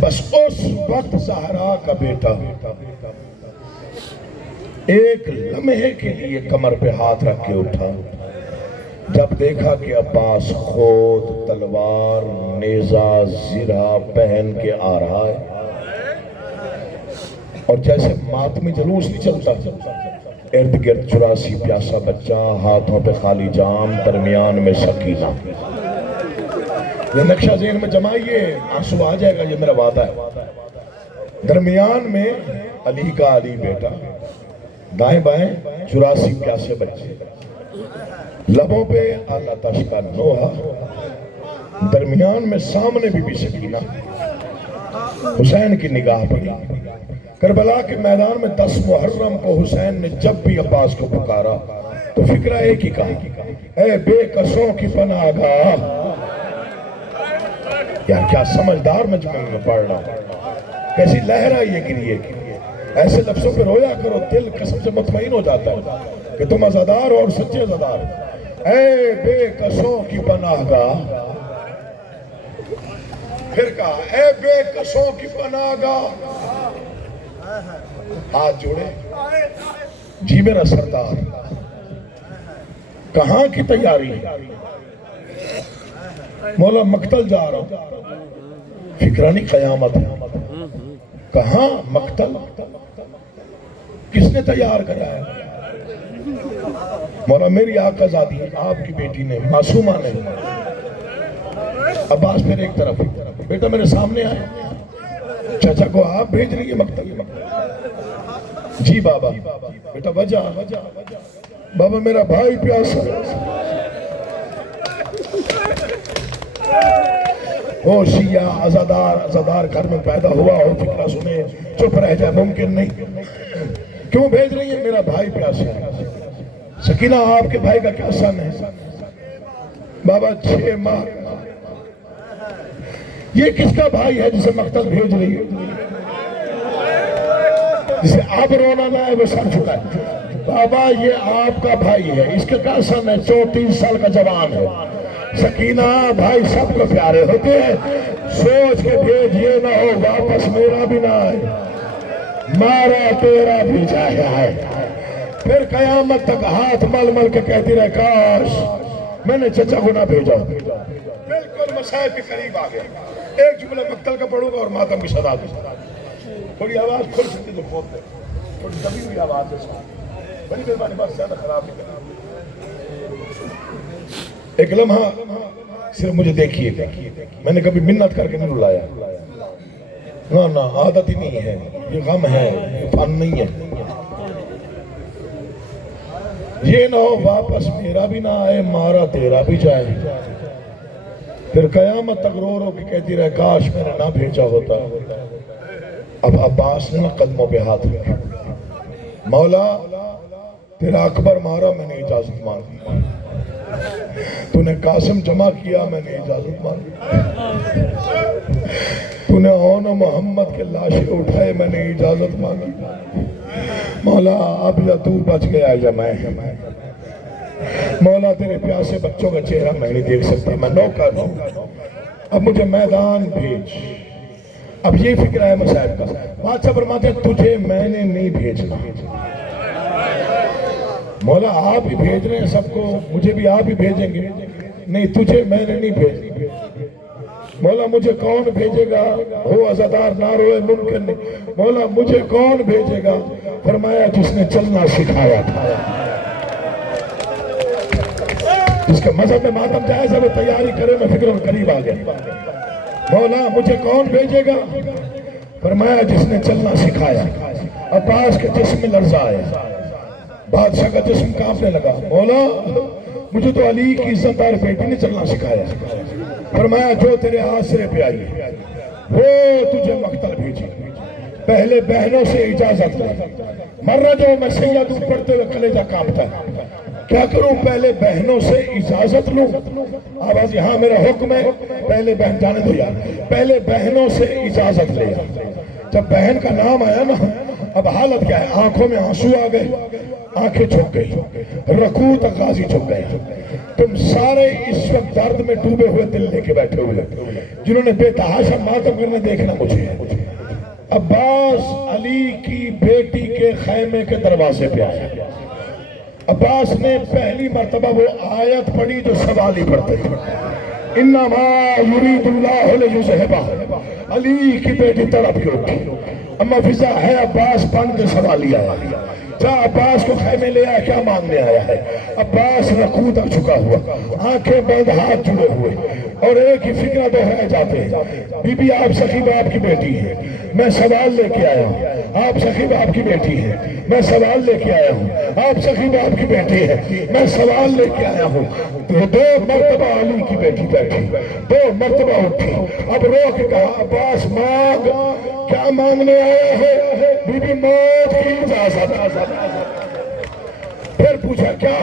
بس اس وقت زہرا کا بیٹا ایک لمحے کے لیے کمر پہ ہاتھ رکھ کے اٹھا، جب دیکھا کہ عباس خود تلوار نیزہ زرہ پہن کے آ رہا ہے، اور جیسے ماتمی جلوس نہیں چلتا، ارد گرد 84 پیاسا بچہ، ہاتھوں پہ خالی جام، درمیان میں سکینہ۔ یہ نقشہ ذہن میں جمائیے، آنسو آ جائے گا، یہ میرا وعدہ ہے۔ درمیان میں علی کا علی بیٹا، دائیں بائیں 84 پیاسے بچے، لبوں پہ اعلیٰ تش کا نوحہ، درمیان میں سامنے بی سکینہ۔ حسین کی نگاہ پڑی۔ کربلا کے میدان میں 10 محرم کو حسین نے جب بھی عباس کو پکارا تو فکرہ ایک ہی کہا، اے بے کسوں کی پناہ گاہ۔ یار کیا سمجھدار مجمع میں پڑھ رہا ہوں، کیسی لہر آئی ہے گریے کی۔ ایسے لفظوں پہ رویا کرو، دل قسم سے مطمئن ہو جاتا ہے کہ تم عزادار اور سچے عزادار ہو۔ اے بے کسوں کی پناہ گاہ، پھر کہا اے بے کسوں کی پناہ گاہ۔ ہاتھ جوڑے، جی میرا سردار، کہاں کی تیاری ہے؟ مولا مقتل جا رہا ہوں، فکرہ نہیں قیامت ہے۔ کہاں مقتل؟ کس نے تیار کرا ہے؟ مولا میری آقا زادی، آپ کی بیٹی نے، معصومہ نے۔ عباس پھر ایک طرف، بیٹا میرے سامنے آئے، چچا کو آپ بھیج رہی ہے مقتل؟ جی بابا۔ بیٹا وجہ؟ بابا میرا بھائی پیاسا ہو، شیعہ عزادار گھر میں پیدا ہوا ہو، فکرہ سنے چپ رہ جائے، ممکن نہیں۔ کیوں بھیج رہی ہے؟ میرا بھائی پیاسا ہے۔ سکینہ آپ کے بھائی کا کیا سن ہے؟ بابا 6 ماہ۔ یہ کس کا بھائی ہے جسے مقتل بھیج رہی ہے؟ جسے اب رونا نہ ہے وہ سر جھکائے۔ بابا یہ آپ کا بھائی ہے، اس کے کیا سن ہے؟ 34 سال کا جوان ہے۔ سکینہ بھائی سب کو پیارے ہوتے ہیں، سوچ کے بھیج، یہ نہ ہو واپس میرا بھی نہ آئے، مارا تیرا بھی جائے آئے۔ پھر قیامت تک ہاتھ مل مل کے کہتی رہے، کاش میں نے چچا کو نہ بھیجا۔ بالکل مسائب کے قریب آ گیا۔ ایک جملہ مقتل کا پڑھوں گا اور ماتم کی صدا دوں گا۔ تھوڑی آواز کھل سکتی تو کھول دے، تھوڑی دبی ہوئی آواز ہے، بڑی مہربانی، بس زیادہ خراب نہیں کرنا۔ ایک لمحہ صرف مجھے دیکھیے، میں نے کبھی منت کر کے نہیں رلایا، نہ عادت ہی نہیں ہے، یہ غم ہے، یہ فن نہیں ہے۔ یہ نہ ہو واپس میرا بھی نہ آئے، مارا تیرا بھی جائے۔ پھر قیامت تک رو رو کے کہتی رہے، کاش میں نے نہ بھیجا ہوتا۔ اب عباس نے قدموں پہ ہاتھ رکھا، مولا تیرا اکبر مارا، میں نے اجازت مانگی، تو نے قاسم جمع کیا، میں نے اجازت مانگی، تو نے اون و محمد کے لاشیں اٹھائے، میں نے اجازت مانگی، مولا اب یا تو بچ گیا یا میں۔ مولا تیرے پیاسے بچوں کا چہرہ میں نہیں دیکھ سکتا، میں نوکر ہوں، اب مجھے میدان بھیج۔ اب یہ فکر ہے مصائب کا۔ بادشاہ فرماتے ہیں تجھے میں نے نہیں بھیجنا، مولا آپ ہی بھیج رہے ہیں سب کو، مجھے بھی آپ ہی بھیجیں گے؟ نہیں، تجھے میں نے نہیں بھیجنا۔ مولا مجھے کون بھیجے گا؟ ہو عزادار نہ روئے ممکن نہیں۔ مولا مجھے کون بھیجے گا؟ فرمایا جس نے چلنا سکھایا تھا۔ جس کے مذہب میں ماتم جائز ہے وہ تیاری کرے، میں فکر قریب آ گیا۔ مولا مجھے کون بھیجے گا؟ فرمایا جس نے چلنا سکھایا۔ عباس کے جسم میں لرزہ آیا، بادشاہ کا جسم کانپنے لگا۔ مولا مجھے تو علی کی عزت دار بیٹی نے چلنا سکھایا۔ فرمایا جو تیرے آسرے پہ آئی وہ تجھے مقتل بھیجی، پہلے بہنوں سے اجازت لے۔ مرہ جو میں سید ہوں، پڑھتے ہوئے کلیجہ کانپتا ہے، کیا کروں؟ پہلے بہنوں سے اجازت لوں؟ آواز یہاں میرا حکم ہے، پہلے بہن جانے دو یار، پہلے بہنوں سے اجازت لے۔ جب بہن کا نام آیا نا، اب حالت کیا ہے؟ آنکھوں میں آنسو آ گئے، آنکھیں جھک گئی، رکوع تک غازی جھک گئے۔ تم سارے اس وقت درد میں ڈوبے ہوئے دل لے کے بیٹھے ہوئے، جنہوں نے بے تحاشا ماتم کرنے دیکھنا مجھے۔ عباس علی کی بیٹی کے خیمے کے دروازے پہ آیا۔ عباس نے پہلی مرتبہ وہ آیت پڑھی جو سوال ہی پڑھتے تھے، انما یرید اللہ لیذھب۔ علی کی بیٹی تڑپ کے اٹھی، اما فضا ہے عباس پن کے سوال ہی آیا۔ جا عباس کو خیمے لے آیا، کیا مانگنے آیا ہے؟ عباس رکوع تک جھکا ہوا، آنکھیں بند، ہاتھ جڑے ہوئے، اور ایک ہی فکرہ دہرائے جاتے ہیں، بی بی آپ سخی باپ کی بیٹی ہے، میں سوال لے کے آیا ہوں۔ آپ سخی باپ کی بیٹی ہے، میں سوال لے کے آیا ہوں۔ آپ سخی باپ کی بیٹی ہے، میں سوال لے کے آیا ہوں۔ دو مرتبہ علی کی بیٹی بیٹھی، دو مرتبہ اٹھی، اب رو کے کہا عباس مانگ، کیا مانگنے آیا ہے؟ بی بی موت کی اجازت۔ پھر پوچھا کیا؟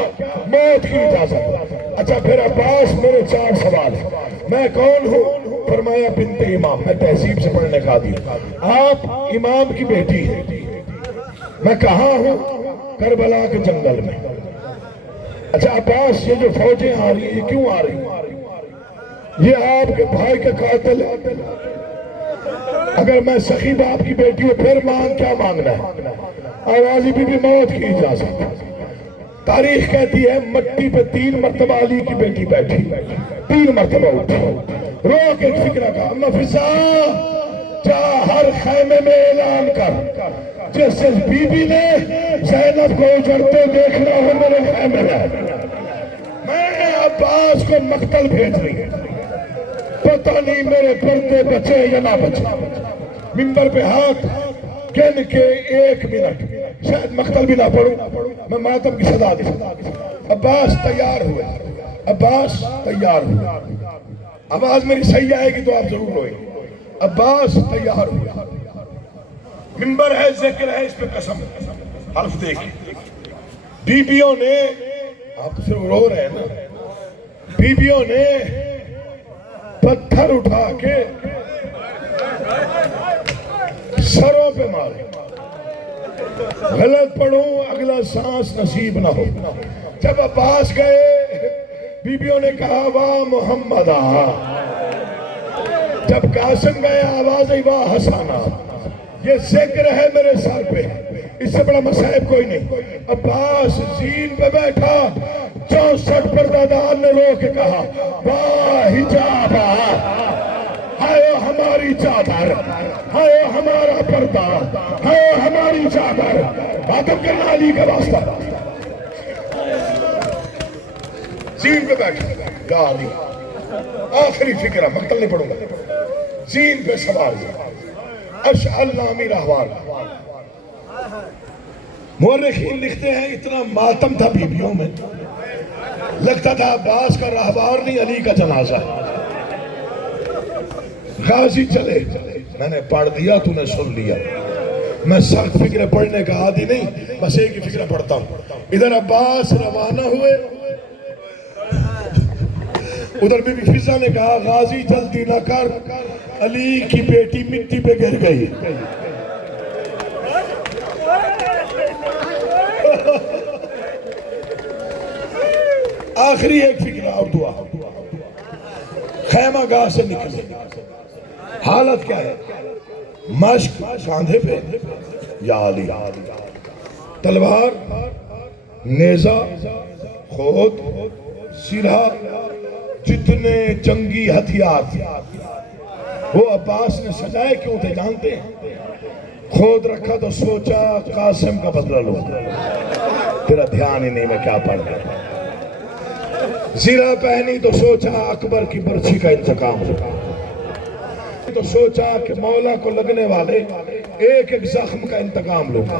موت کی اجازت۔ اچھا پھر عباس میرے 4 سوال ہیں، میں کون ہوں؟ فرمایا بنت امام، میں تہذیب سے پڑھنے کا عادی ہوں، آپ امام کی بیٹی ہیں، میں کہاں ہوں؟ کربلا کے جنگل میں۔ اچھا عباس یہ جو فوجیں آ رہی ہیں یہ کیوں آ رہی ہیں؟ یہ آپ کے بھائی کے قاتل ہیں، اگر میں سخی باپ کی بیٹی ہوں پھر مانگ، کیا مانگنا ہے؟ آوازی بی بی موت کی اجازت۔ تاریخ کہتی ہے مٹی پہ 3 مرتبہ علی کی بیٹی بیٹھی، 3 مرتبہ اٹھی، رو کے ایک فکرہ کا، اما فضا جا ہر خیمے میں اعلان کر، جس بی بی نے زینب کو اجڑتے دیکھنا ہو میرے خیمے میں، میں عباس کو مقتل بھیج رہی ہوں، پتہ نہیں میرے پردے بچے یا نہ بچے۔ منبر پہ ہاتھ گن کے 1 منٹ، شاید مقتل بھی نہ پڑھوں، میں ماتم کی صدا دے۔ عباس تیار ہوئے، عباس تیار ہوئے، آواز میری صحیح آئے گی تو آپ ضرور ہوئے۔ عباس تیار ہوئے، منبر ہے، ذکر ہے، اس پہ قسم، حرف دیکھیں۔ بیبیوں نے، آپ تو صرف رو رہے ہیں نا، بیبیوں نے پتھر اٹھا کے سروں پہ مارے، غلط پڑھوں اگلا سانس نصیب نہ ہو۔ جب عباس گئے بیبیوں نے کہا واہ محمد آ، جب قاسم گئے آواز آئی واہ حسانہ، یہ ذکر ہے میرے سر پہ، اس سے بڑا مصائب کوئی نہیں۔ عباس زین پہ بیٹھا، 64 پردادار نے رو کے کہا واہ حجاب ہائے ہماری چادر، ہائے ہمارا پردہ، ہائے ہماری چادر، ماتم کرنا علی کا واسطہ۔ زین پہ بیٹھا، یا علی، آخری فکرہ، مقتل نہیں پڑھوں گا، زین پہ سوار اشعل نامی راہوار۔ مورخین لکھتے ہیں اتنا ماتم تھا بیبیوں میں، لگتا تھا عباس کا راہوار نہیں علی کا جنازہ ہے۔ غازی چلے، میں نے پڑھ دیا تو نے سن لیا، میں سخت فکرے پڑھنے کا عادی نہیں، بس ایک ہی فکرہ پڑھتا ہوں۔ ادھر عباس روانہ ہوئے، ادھر بی بی فضا نے کہا غازی جلدی نہ کر، علی کی بیٹی مٹی پہ گر گئی۔ آخری ایک فکر اور دعا. خیمہ گاہ سے نکلے, حالت کیا ہے؟ مشق کاندھے پہ, یا علی, تلوار, نیزہ, خود, سرہ, جتنے جنگی ہتھیار تھے وہ عباس نے سجائے کیوں تھے جانتے ہیں؟ خود رکھا تو سوچا قاسم کا بدلہ لوں, تیرا دھیان ہی نہیں میں کیا پڑھ گیا. زرہ پہنی تو سوچا اکبر کی برچھی کا انتقام لوں, تو سوچا کہ مولا کو لگنے والے ایک ایک زخم کا انتقام لوں گا.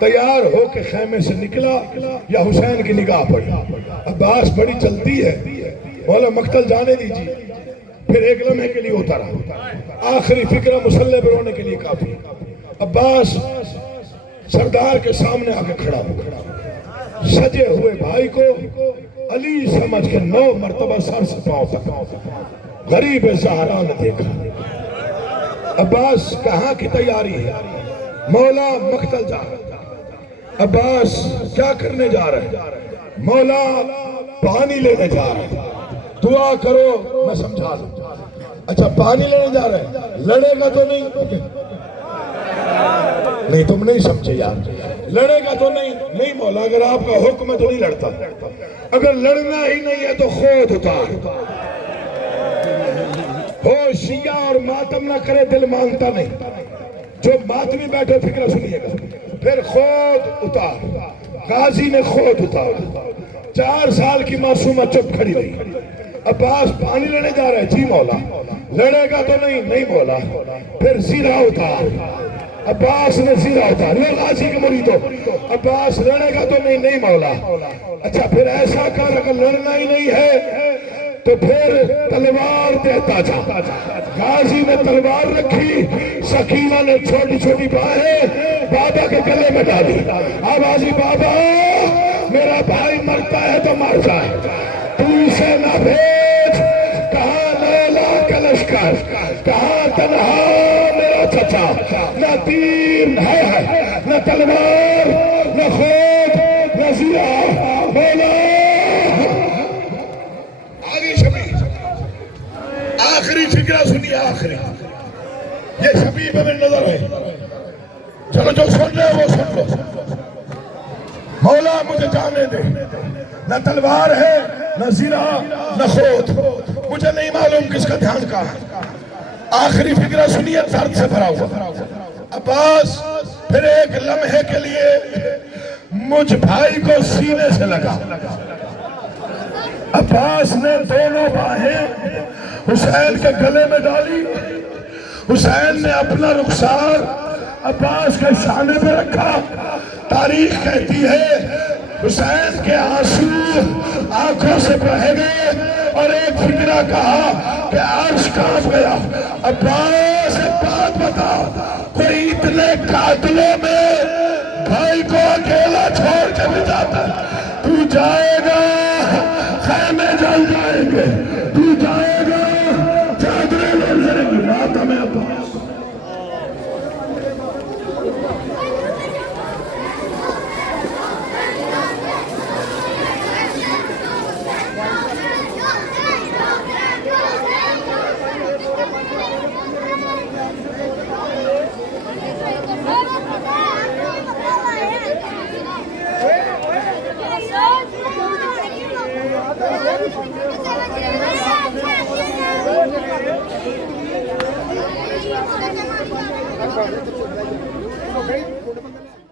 تیار ہو کے خیمے سے نکلا, یا حسین کی نگاہ پڑی. عباس بڑی چلتی ہے, مولا مقتل جانے دیجیے. پھر ایک لمحے کے لیے اترا, آخری فکرہ مسلح پر ہونے کے لیے کافی. عباس سردار کے سامنے آ کے کھڑا ہو, سجے ہوئے بھائی کو علی سمجھ کے 9 مرتبہ سر سے پاؤں تک غریب زہرا نے دیکھا. عباس کہاں کی تیاری ہے؟ مولا مقتل جا رہا. عباس کیا کرنے جا رہے ہیں؟ مولا پانی لینے جا رہے ہیں, دعا کرو میں سمجھا دوں. اچھا پانی لینے جا رہے ہیں, لڑے گا تو نہیں؟ نہیں تم نہیں سمجھے یار, لڑے گا تو نہیں مولا, اگر آپ کا حکم ہے تو نہیں لڑتا. اگر لڑنا ہی نہیں ہے تو خود اتار. ہو شیعہ اور ماتم نہ کرے, دل مانگتا نہیں. جو ماتمی بیٹھے فکرہ سنیے گا. پھر خود اتار. غازی نے خود اتار. 4 سال کی معصومہ چپ کھڑی رہی. عباس پانی لینے جا رہے, جی مولا. لڑے گا تو نہیں مولا. پھر زیرہ اتار. عباس نے زیرہ اتار. لو غازی کے مرید ہو, عباس لڑے گا تو نہیں مولا. اچھا پھر ایسا کر, اگر لڑنا ہی نہیں ہے تو پھر تلوار دیتا جا. غازی نے تلوار رکھی, سکینہ نے چھوٹی چھوٹی باہیں بابا کے گلے میں ڈالی. آوازی بابا میرا بھائی مرتا ہے تو مر جائے, تو اسے نہ بھیج. کہاں لیلا کا لشکر, کہاں تنہا میرا چچا. نہ تیر ہے, نہ تلوار, نہ خود, نہ زیرہ. مولا آخری فکرہ سنیے, آخری یہ شبیب میں نظر ہے. چلو جو سن رہے وہ سن لو. مولا مجھے جانے دے, نہ تلوار ہے, نہ زیرہ, نہ خود. مجھے نہیں معلوم کس کا دھیان کہاں ہے. آخری فکرہ سنیے, درد سے بھرا ہوا. عباس پھر ایک لمحے کے لیے مجھ بھائی کو سینے سے لگا. عباس نے دونوں باہیں حسین کے گلے میں ڈالی. حسین نے اپنا رخسار عباس کے شانے پہ رکھا. تاریخ کہتی ہے حسین کے آنسو آنکھوں سے بہہ گئے, اور ایک فکرہ کہا کہ عرش کانپ گیا. عباس ایک بات بتا, کوئی اتنے قاتلوں میں بھائی کو اکیلا چھوڑ کے بھی جاتا ہے؟ تو جائے گا خیمے جل جائیں گے, تو جائے گا چادریں لڑ جائیں گی. بات ہمیں عباس Okay.